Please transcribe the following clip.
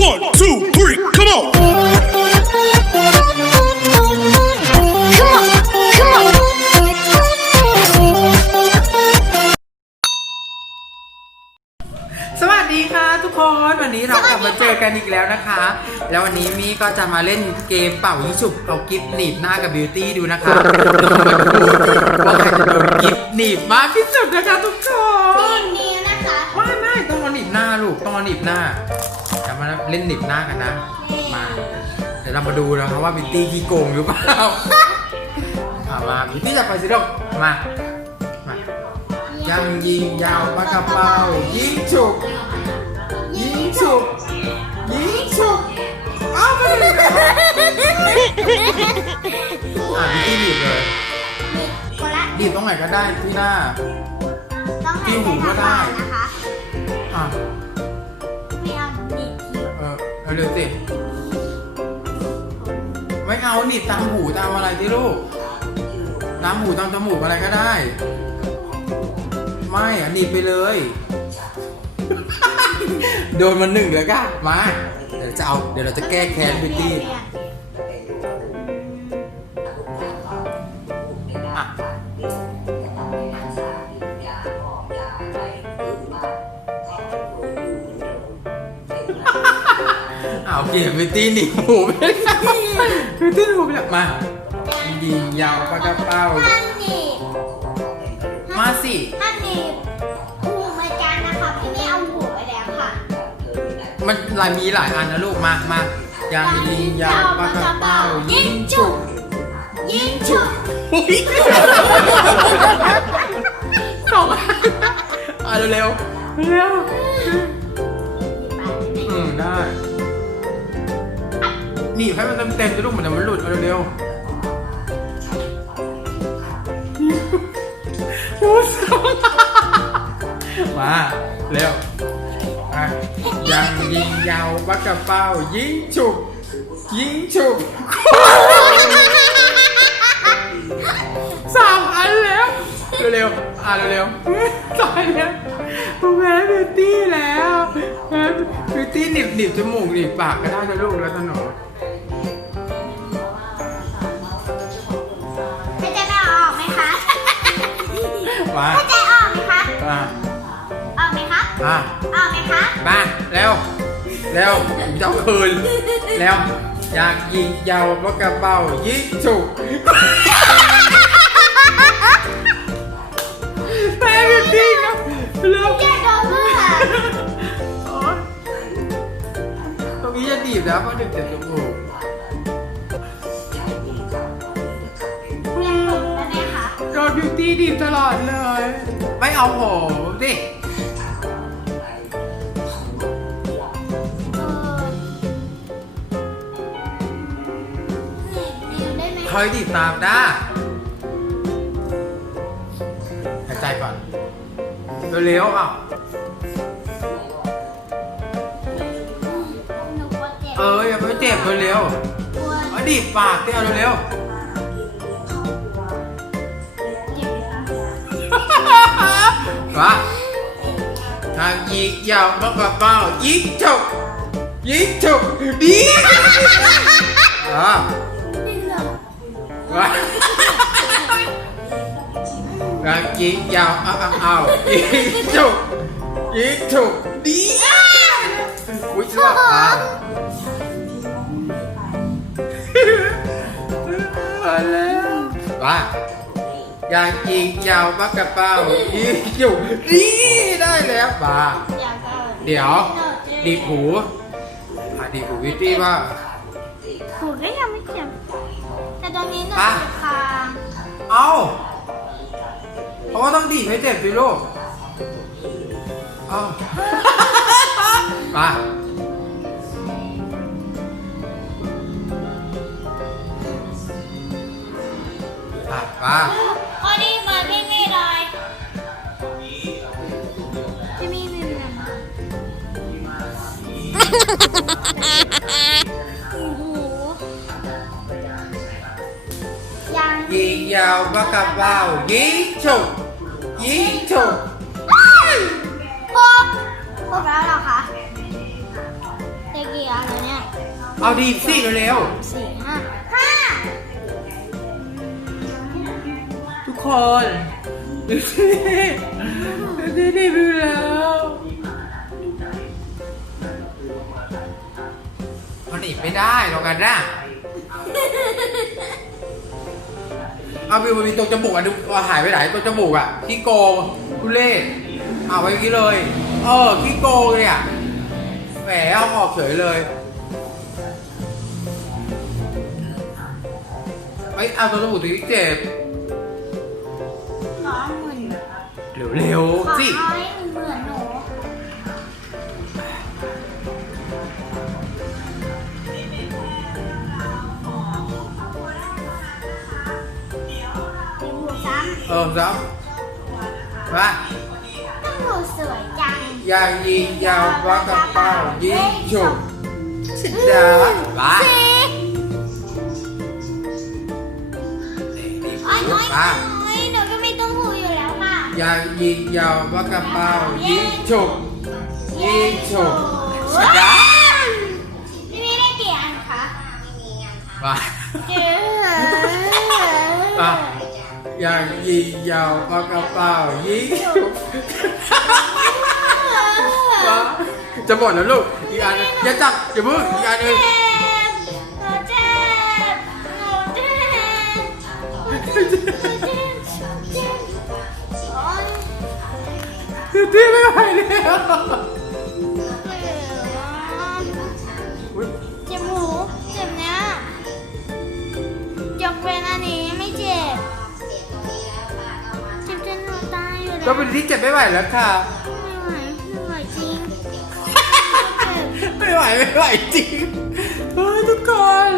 One, two, three, come on. Come on, come on. สวัสดีค่ะทุกคนวันนี้เรากลับมาเจอกันอีกแล้วนะคะ แล้ววันนี้มีก็จะมาเล่นเกมเป่ายิงฉุบเอากิฟต์หนีบหน้ากับบิวตี้ดูนะคะว่าใครจะโดนกิฟต์หนีบมากที่สุดนะคะทุกคนนี้นะคะ ไม่ไม่ต้องเอาหนีบหน้าลูกต้องเอาหนีบหน้าจะ มาเล่นหนีบหน้ากันนะ มา เดี๋ยวเรามาดูนะครับว่าบิวตี้ขี้โกงหรือเปล่าอะมาบิวตี้จะไปสิลูกมา มา ยังยิงยาวปากกระเป๋ายิงฉุบยิงฉุบยิงฉุบอ้าวไม่ได้อะพี่ที่หนีบเลยคนละหนีบตรงไหนก็ได้ที่หน้า ต้องที่หูก็ได้นะคะ อะไม่เอาดิบ เออเอาเร็วสิไม่เอาหนีบตามหูตามอะไรที่ลูกตามหูตามจมูกอะไรก็ได้ ไม่อะหนีบไปเลย โดนมันหนึ่งเดี๋ยวก็มา เดี๋ยวจะเอา เดี๋ยวเราจะแก้แค้นบิวตี้ เก็บไปตีหนีบหูไปเลยไปตีหนีบหูไปเลยมายิงยาวปากกระเป้า ห้ามหนีบมาสิห้ามหนีบหูเหมือนกันนะคะพี่ไม่เอาหูไปแล้วค่ะมันหลายมีหลายอันนะลูกมามายังยิงยาวปากกระเป้ายิงฉุกยิงฉุบอุ๊ยสองอันอะเร็วเร็วอืมได้ หนีบให้มันเต็มเต็มๆจะลูกเหมือนมันหลุดเอาเร็วๆโอ้สองมาเร็วอะยังยิงยาวปากกระเป้ายิงฉุกยิงฉุกสามอันแล้วเร็วๆอ่านเร็วๆตายแล้วผมแพ้บิวตี้แล้วแพ้บิวตี้หนีบหนีบจมูกหนีบปากก็ได้นะลูกแล้วสนุก มาให้ใจออกไหมคะมาออกไหมคะอะออกไหมคะมาเร็วเร็วผมจะเอาคืนเร็วอยากยิงยาวปากกระเป๋ายิงฉุก ดีบตลอดเลย ไม่เอาโหดิเออนิ้วได้ไหมเคยดีบตามได้หายใจก่อนเร็วๆอะหนูกลัวเจ็บเอออย่าไปเจ็บเร็วกลัวๆเอาดีบปากเตี้ยเร็วเๆวะทางยิงยาวมากกว่าเป้ายิงฉุกยิงฉุกดีอะนี่เหร อวะทางยิงยาวเอาเอาเอายิงฉุกยิงฉุกดีอุ้ยเลือกอะมาแล้วว่าอยากยิงยาวปากกระเป๋ายิงฉุกดีได้แล้วป่าอยากได้เดี๋ยว ดีบหูอะดีบหูวิตตี้ว่าหูก็ยังไม่เจ็บแต่ตรงนี้หนูอะเจ็บคางเอาเพราะว่าต้องดีบให้เจ็บสิลูกเอามาอะ ยาวปากกระเป๋ายิงฉุกยิงฉุกพบพบแล้วเหรอคะเด็กหญิกี่อันแล้วเนี่ยเอาดีสิเร็วสี่ห้าห้าๆทุกคนดูสิดูสิได้ดูแล้วมันหนีไม่ได้หรอกกันนะ เอาวิวมันมีตรงจมูกอะดูเอาหายไปไหนตรงจมูกอะขี้โกงทุเล่เอาไว้อย่างนี้เลย เออขี้โกงเลยอะแหมเอาออกเฉยเลยไอ้ยเอาตรงจมูกตัวนี้เจ็บน้องเหมือนเร็วขอๆสิเอาให้เหมือนหนู ซ้เออซ้ำมาำต้องหมูสวยจังยางยิงยาวปา อ้ยโอ้ยบ้าโอ้ยหนูก็ไม่ต้องหูอยู่แล้วค่ะยางยิงยาวปากกระเป๋ายิงฉุกยิงฉุกสิดาพี่ไม่ได้กี่อันคะบ้าเจ็ดบ้ายางยิงยาวปากกระเป๋ายิงฉุกบ้าจะหมดแล้วลูก อีกอันหนึงอย่าจับอย่าพึ่งอีกอันหนึงหนูเจ็บหนูเจ็บหนูเจ็บหนูเจ็บเจ็บโอ๊ยที่ไม่ไหวแล้ว ก็เป็นที่เจ็บไม่ไหวแล้วค่ะ ไม่ไหวจริงไม่ไหวไม่ไหวจริงเฮ้ยทุกคน